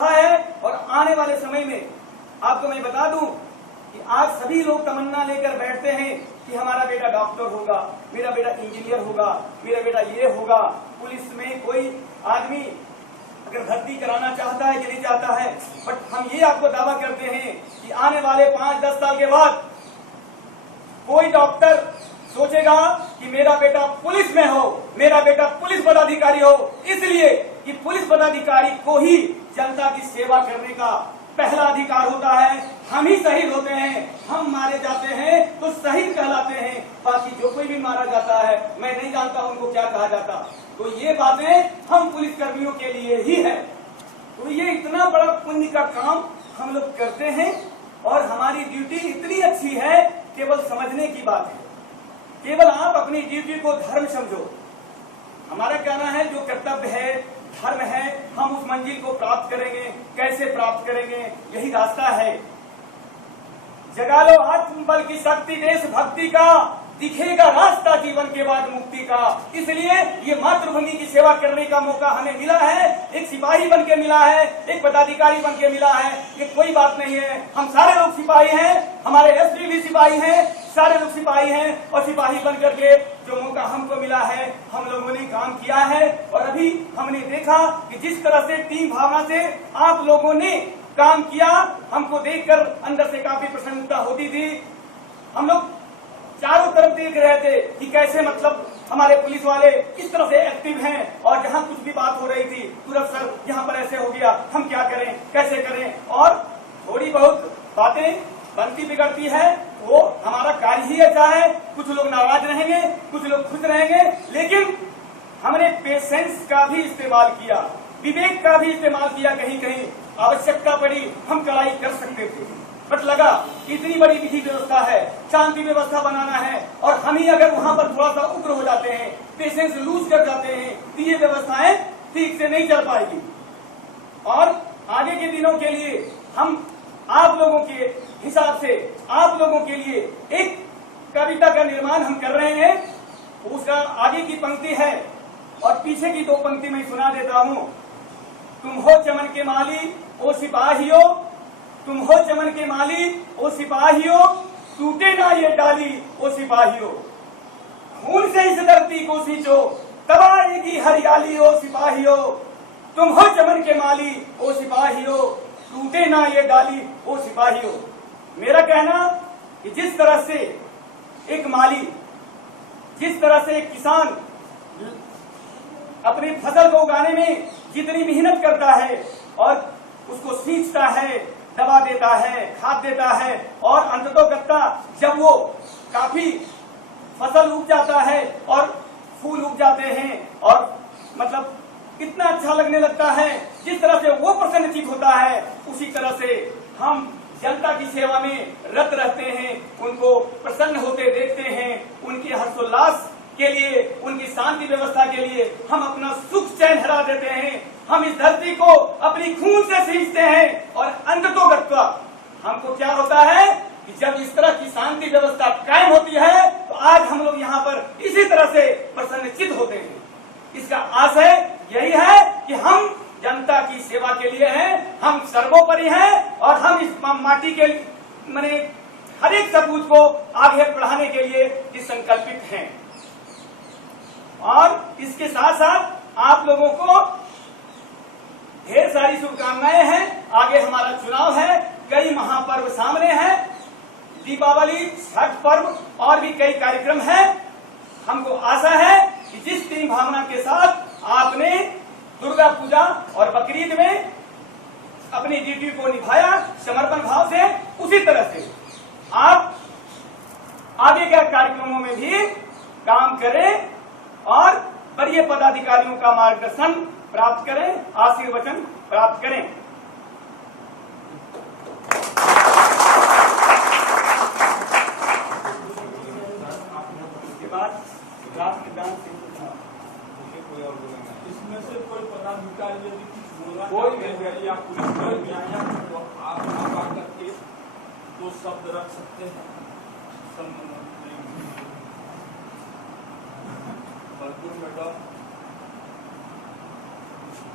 है। और आने वाले समय में आपको मैं बता दूं कि आज सभी लोग तमन्ना लेकर बैठते हैं कि हमारा बेटा डॉक्टर होगा, मेरा बेटा इंजीनियर होगा, मेरा बेटा ये होगा। पुलिस में कोई आदमी अगर भर्ती कराना चाहता है कि नहीं चाहता है, बट हम ये आपको दावा करते हैं कि आने वाले 5-10 साल के बाद कोई डॉक्टर सोचेगा कि मेरा बेटा पुलिस में हो, मेरा बेटा पुलिस पदाधिकारी हो, इसलिए कि पुलिस पदाधिकारी को ही जनता की सेवा करने का पहला अधिकार होता है। हम ही शहीद होते हैं, हम मारे जाते हैं तो शहीद कहलाते हैं। बाकी जो कोई भी मारा जाता है, मैं नहीं जानता उनको क्या कहा जाता। तो ये बातें हम पुलिस कर्मियों के लिए ही है। तो ये इतना बड़ा पुण्य का काम हम लोग करते हैं और हमारी ड्यूटी इतनी अच्छी है, केवल समझने की बात है। केवल आप अपनी ड्यूटी को धर्म समझो। हमारा कहना है जो कर्तव्य है, धर्म है, हम उस मंजिल को प्राप्त करेंगे। कैसे प्राप्त करेंगे? यही रास्ता है। जगा लो आत्मबल की शक्ति, देश भक्ति का दिखेगा रास्ता जीवन के बाद मुक्ति का। इसलिए ये मातृभूमि की सेवा करने का मौका हमें मिला है। एक सिपाही बन के मिला है, एक पदाधिकारी बन के मिला है। ये कोई बात नहीं है, हम सारे लोग सिपाही हैं, हमारे एसपी भी सिपाही हैं, सारे लोग सिपाही हैं। और सिपाही बन करके जो मौका हमको मिला है, हम लोगों ने काम किया है। और अभी हमने देखा कि जिस तरह से टीम भावना से आप लोगों ने काम किया, हमको देखकर अंदर से काफी प्रसन्नता होती थी। हम लोग चारों तरफ देख रहे थे कि कैसे मतलब हमारे पुलिस वाले किस तरह से एक्टिव हैं। और जहां कुछ भी बात हो रही थी, तुरंत सर यहाँ पर ऐसे हो गया, हम क्या करें, कैसे करें। और थोड़ी बहुत बातें बनती बिगड़ती है, वो हमारा कार्य ही ऐसा है। कुछ लोग नाराज रहेंगे, कुछ लोग खुश रहेंगे, लेकिन हमने पेशेंस का भी इस्तेमाल किया, विवेक का भी इस्तेमाल किया। कहीं कहीं आवश्यकता पड़ी, हम कड़ाई कर सकते थे, बट लगा इतनी बड़ी विधि व्यवस्था है, शांति व्यवस्था बनाना है, और हम ही अगर वहां पर थोड़ा सा उग्र हो जाते हैं, पेशेंस लूज कर जाते हैं, तो ये व्यवस्थाएं ठीक से नहीं चल पाएगी। और आगे के दिनों के लिए हम आप लोगों के हिसाब से, आप लोगों के लिए एक कविता का निर्माण हम कर रहे हैं। उसका आगे की पंक्ति है और पीछे की 2 पंक्ति मैं सुना देता हूँ। तुम हो चमन के माली ओ सिपाहियों, तुम हो चमन के माली ओ सिपाहियों, टूटे ना ये डाली ओ सिपाहियों। खून से इस धरती को सींचो, तब आएगी हरियाली ओ सिपाहियों। तुम हो चमन के माली ओ सिपाहियों, टूटे ना ये डाली ओ सिपाहियों। मेरा कहना कि जिस तरह से एक माली, जिस तरह से एक किसान अपनी फसल को उगाने में जितनी मेहनत करता है और उसको सींचता है, दवा देता है, खाद देता है, और अंततोगत्ता जब वो काफी फसल उग जाता है और फूल उग जाते हैं और मतलब इतना अच्छा लगने लगता है, जिस तरह से वो प्रसन्नचित होता है, उसी तरह से हम जनता की सेवा में रत रहते हैं, उनको प्रसन्न होते देखते हैं। उनके हर्षोल्लास के लिए, उनकी शांति व्यवस्था के लिए हम अपना सुख चैन हरा देते हैं। हम इस धरती को अपनी खून से सींचते हैं और अंततोगत्वा हमको क्या होता है कि जब इस तरह की शांति व्यवस्था कायम होती है, तो आज हम लोग यहाँ पर इसी तरह से प्रसन्नचित होते हैं। इसका आशय यही है कि हम जनता की सेवा के लिए हैं, हम सर्वोपरि हैं, और हम इस माटी के माने हर एक सपूत को आगे बढ़ाने के लिए इस संकल्पित हैं। और इसके साथ साथ आप लोगों को ढेर सारी शुभकामनाएं हैं। आगे हमारा चुनाव है, कई महापर्व सामने हैं, दीपावली, छठ पर्व और भी कई कार्यक्रम हैं। हमको आशा है कि जिस टीम भावना के साथ आपने दुर्गा पूजा और बकरीद में अपनी ड्यूटी को निभाया समर्पण भाव से, उसी तरह से आप आगे के कार्यक्रमों में भी काम करें और वरीय पदाधिकारियों का मार्गदर्शन प्राप्त करें, आशीर्वचन प्राप्त करें। इसके बाद राष्ट्रगान से इसमें से कोई पदाधिकारी यदि कुछ बोलना कोई या पुलिस कर्मी आया तो आप आकर के 2 शब्द रख सकते हैं। भरपूर मैडम